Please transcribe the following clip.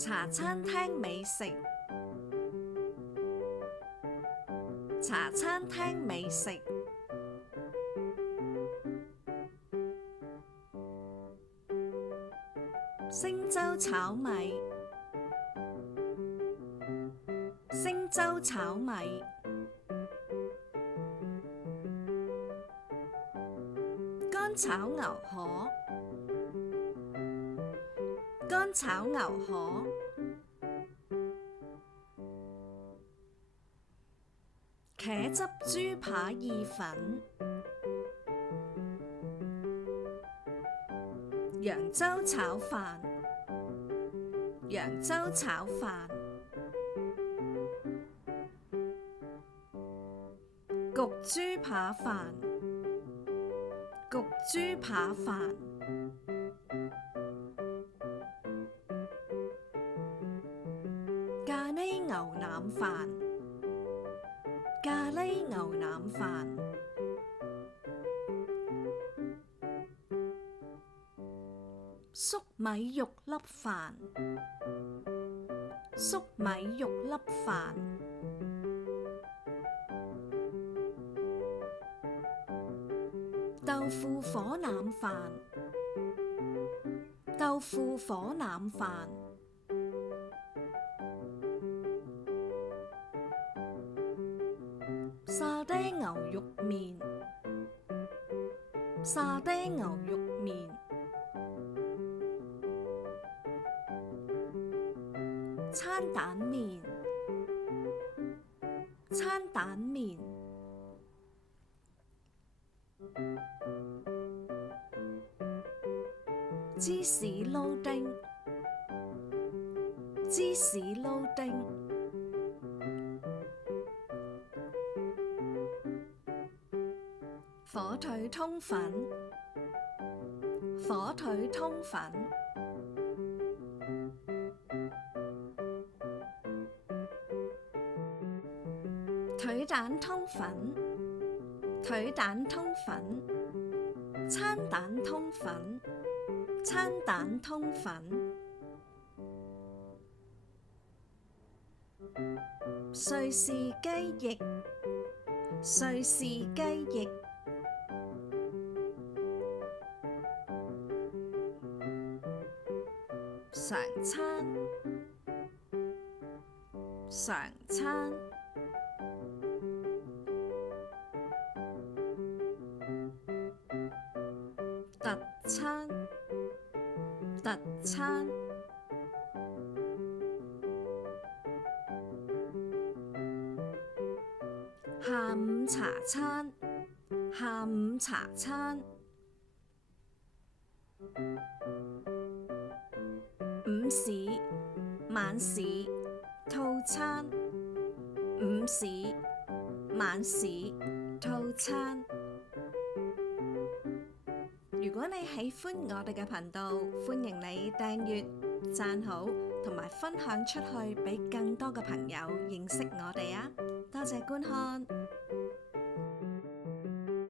茶餐廳美食，茶餐廳美食。星洲炒米，星洲炒米，乾炒牛河，乾炒牛河，茄汁豬扒意粉，揚州炒飯，揚州炒飯，焗豬扒飯，焗豬扒飯，咖喱牛腩飯，咖喱牛腩飯，粟米肉粒飯，粟米肉粒飯，豆腐火腩飯，豆腐火腩飯，沙爹牛肉麵，沙爹牛肉麵，餐蛋麵，餐蛋麵，芝士撈丁，芝士撈丁，火腿通粉，火腿通粉，腿蛋通粉，腿蛋通粉，餐蛋通粉，餐蛋通粉，瑞士雞翼，瑞士雞翼，常餐，常餐，特餐，特餐，下午茶餐，下午茶餐，午市、晚市套餐，午市、晚市套餐。如果你喜歡我哋嘅頻道，歡迎你訂閱、讚好同埋分享出去，俾更多嘅朋友認識我哋啊！多謝觀看。